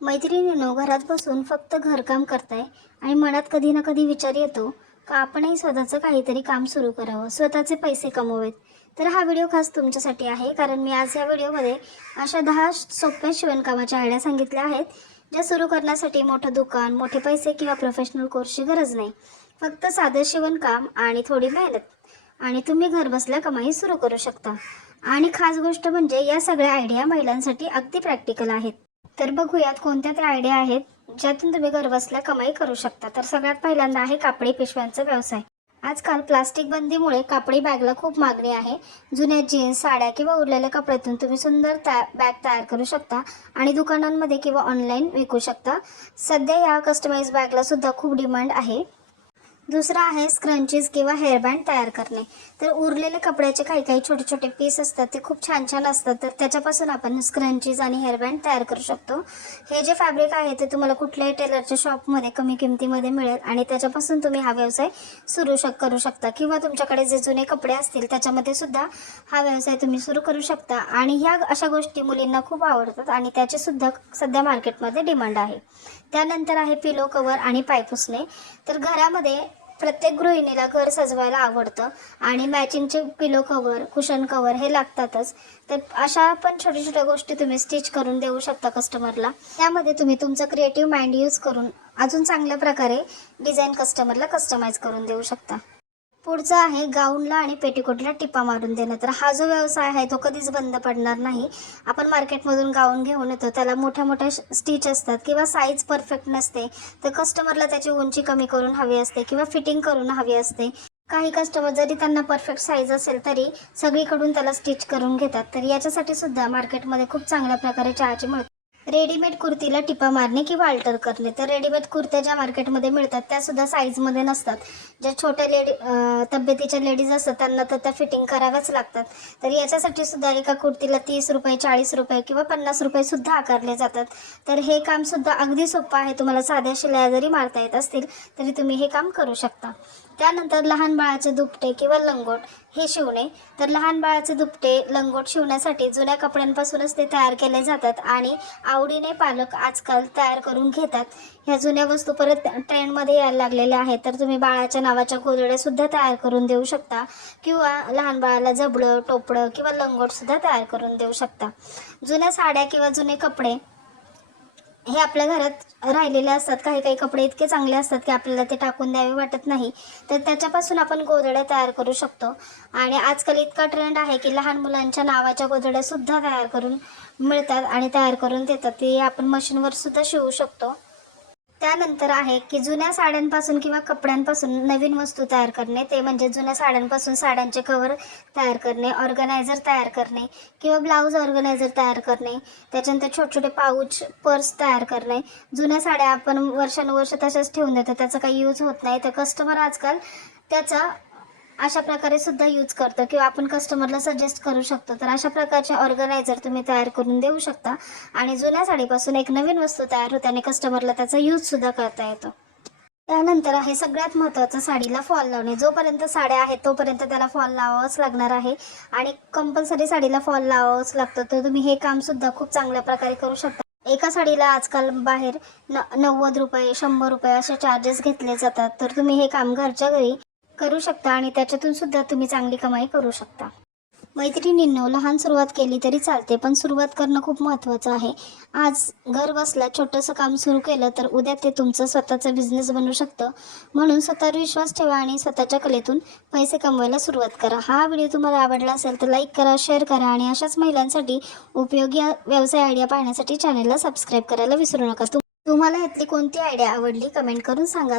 मैत्रिणींनो, घरात बसून फक्त घरकाम करताय आणि मनात कधी ना कधी विचार येतो का आपणही स्वतःचं काहीतरी काम सुरू करावं, स्वतःचे पैसे कमवावेत. तर हा व्हिडिओ खास तुमच्यासाठी आहे, कारण मी आज या व्हिडिओमध्ये अशा 10 सोप्या शिवणकामाच्या आयडिया सांगितल्या आहेत, ज्या सुरू करण्यासाठी मोठं दुकान, मोठे पैसे किंवा प्रोफेशनल कोर्सची गरज नाही. फक्त साधं शिवणकाम आणि थोडी मेहनत आणि तुम्ही घर बसल्या कमाई सुरू करू शकता. आणि खास गोष्ट म्हणजे या सगळ्या आयडिया महिलांसाठी अगदी प्रॅक्टिकल आहेत. तर बघूयात कोणत्या त्या आयडिया आहेत ज्यातून तुम्ही घरबसल्या कमाई करू शकता. तर सगळ्यात पहिल्यांदा आहे कापडी पिशव्यांचा व्यवसाय. आजकाल प्लास्टिक बंदीमुळे कापडी बॅगला खूप मागणी आहे. जुन्या जीन्स, साड्या किंवा उरलेल्या कपड्यातून तुम्ही सुंदर बॅग तयार करू शकता आणि दुकानांमध्ये किंवा ऑनलाईन विकू शकता. सध्या या कस्टमाइज बॅगला सुद्धा खूप डिमांड आहे. दुसरा आहे स्क्रंचीज किंवा हेअरबँड तयार करणे. तर उरलेले कपड्याचे काही काही छोटे छोटे पीस असतात, ते खूप छान छान असतात. तर त्याच्यापासून आपण स्क्रंचीज आणि हेअरबँड तयार करू शकतो. हे जे फॅब्रिक आहे ते तुम्हाला कुठल्याही टेलरच्या शॉपमध्ये कमी किमतीमध्ये मिळेल आणि त्याच्यापासून तुम्ही हा व्यवसाय करू शकता. किंवा तुमच्याकडे जे जुने कपडे असतील त्याच्यामध्ये सुद्धा हा व्यवसाय तुम्ही सुरू करू शकता. आणि ह्या अशा गोष्टी मुलींना खूप आवडतात आणि त्याचे सुद्धा सध्या मार्केटमध्ये डिमांड आहे. त्यानंतर आहे पिलो कवर आणि पाय पुसणे. तर घरामध्ये प्रत्येक गृहिणीला घर सजवायला आवडतं आणि मॅचिंगचे पिलो कवर, कुशन कवर हे लागतातच. तर अशा पण छोट्या छोट्या गोष्टी तुम्ही स्टिच करून देऊ शकता कस्टमरला. त्यामध्ये तुम्ही तुमचं क्रिएटिव्ह माइंड यूज करून अजून चांगल्या प्रकारे डिझाईन कस्टमरला कस्टमाइज करून देऊ शकता. पुढचा आहे गाऊनला आणि पेटिकोटला टिपा मारून देणं. तर हा जो व्यवसाय आहे तो कधीच बंद पडणार नाही. आपण मार्केटमधून गाऊन घेऊन येतो, त्याला मोठ्या मोठ्या स्टिच असतात किंवा साईज परफेक्ट नसते, तर कस्टमरला त्याची उंची कमी करून हवी असते किंवा फिटिंग करून हवी असते. काही कस्टमर जरी त्यांना परफेक्ट साईज असेल तरी सगळीकडून त्याला स्टिच करून घेतात. तर याच्यासाठी सुद्धा मार्केटमध्ये खूप चांगल्या प्रकारे चहाची मिळते. रेडीमेड कुर्तीला टिपा मारणे किंवा अल्टर करणे. तर रेडीमेड कुर्त्या ज्या मार्केटमध्ये मिळतात त्यासुद्धा साईजमध्ये नसतात. ज्या छोट्या तब्येतीच्या लेडीज असतात त्यांना तर त्या फिटिंग कराव्याच लागतात. तर याच्यासाठी सुद्धा एका कुर्तीला 30 रुपये, 40 रुपये किंवा 50 रुपये सुद्धा आकारले जातात. तर हे काम सुद्धा अगदी सोपं आहे. तुम्हाला साध्या शिलाया जरी मारता येत असतील तरी तुम्ही हे काम करू शकता. त्यानंतर लहान बाळाचे दुपटे किंवा लंगोट हे शिवणे. तर लहान बाळाचे दुपटे, लंगोट शिवण्यासाठी जुन्या कपड्यांपासूनच ते तयार केले जातात आणि आवडीने पालक आजकाल तयार करून घेतात. ह्या जुन्या वस्तू परत ट्रेंडमध्ये यायला लागलेल्या आहेत. तर तुम्ही बाळाच्या नावाच्या गोधड्या सुद्धा तयार करून देऊ शकता किंवा लहान बाळाला जबडं, टोपडं किंवा लंगोट सुद्धा तयार करून देऊ शकता. जुन्या साड्या किंवा जुने कपडे हे आपल्या घरात राहिलेले असतात. काही काही कपडे इतके चांगले असतात की आपल्याला ते टाकून द्यावे वाटत नाही. तर त्याच्यापासून आपण गोधड्या तयार करू शकतो. आणि आजकाल इतका ट्रेंड आहे की लहान मुलांच्या नावाच्या गोधड्या सुद्धा तयार करून मिळतात आणि तयार करून देतात. ते आपण मशीनवर सुद्धा शिवू शकतो. त्यानंतर आहे की जुन्या साड्यांपासून किंवा कपड्यांपासून नवीन वस्तू तयार करणे. ते म्हणजे जुन्या साड्यांपासून साड्यांचे कवर तयार करणे, ऑर्गनायझर तयार करणे किंवा ब्लाऊज ऑर्गनायझर तयार करणे. त्याच्यानंतर छोटे छोटे पाऊच, पर्स तयार करणे. जुन्या साड्या आपण वर्षानुवर्ष तशाच ठेवून देतो, त्याचा काही यूज होत नाही. तर कस्टमर आजकाल त्याचा अशा प्रकारे सुद्धा यूज करतो किंवा आपण कस्टमरला सजेस्ट करू शकतो. तर अशा प्रकारचे ऑर्गनायझर तुम्ही तयार करून देऊ शकता आणि जुन्या साडीपासून एक नवीन वस्तू तयार होते आणि कस्टमरला त्याचा यूज सुद्धा करता येतो. त्यानंतर आहे सगळ्यात महत्त्वाचं, साडीला फॉल लावणे. जोपर्यंत साड्या आहेत तोपर्यंत त्याला फॉल लावावंच लागणार आहे आणि कंपल्सरी साडीला फॉल लावावंच लागतं. तर तुम्ही हे काम सुद्धा खूप चांगल्या प्रकारे करू शकता. एका साडीला आजकाल बाहेर 90 रुपये, 100 रुपये असे चार्जेस घेतले जातात. तर तुम्ही हे काम घरच्या घरी करू शकता आणि त्याच्यातून सुद्धा तुम्ही चांगली कमाई करू शकता. मैत्रिणींनो, लहान सुरुवात केली तरी चालते, पण सुरुवात करणं खूप महत्त्वाचं आहे. आज घर बसल्या छोटंसं काम सुरू केलं तर उद्या ते तुमचं स्वतःचं बिझनेस बनू शकतं. म्हणून स्वतःवर विश्वास ठेवा आणि स्वतःच्या कलेतून पैसे कमवायला सुरुवात करा. हा व्हिडिओ तुम्हाला आवडला असेल तर लाईक करा, शेअर करा आणि अशाच महिलांसाठी उपयोगी व्यवसाय आयडिया पाहण्यासाठी चॅनलला सबस्क्राईब करायला विसरू नका. तुम्हाला यातली कोणती आयडिया आवडली कमेंट करून सांगा.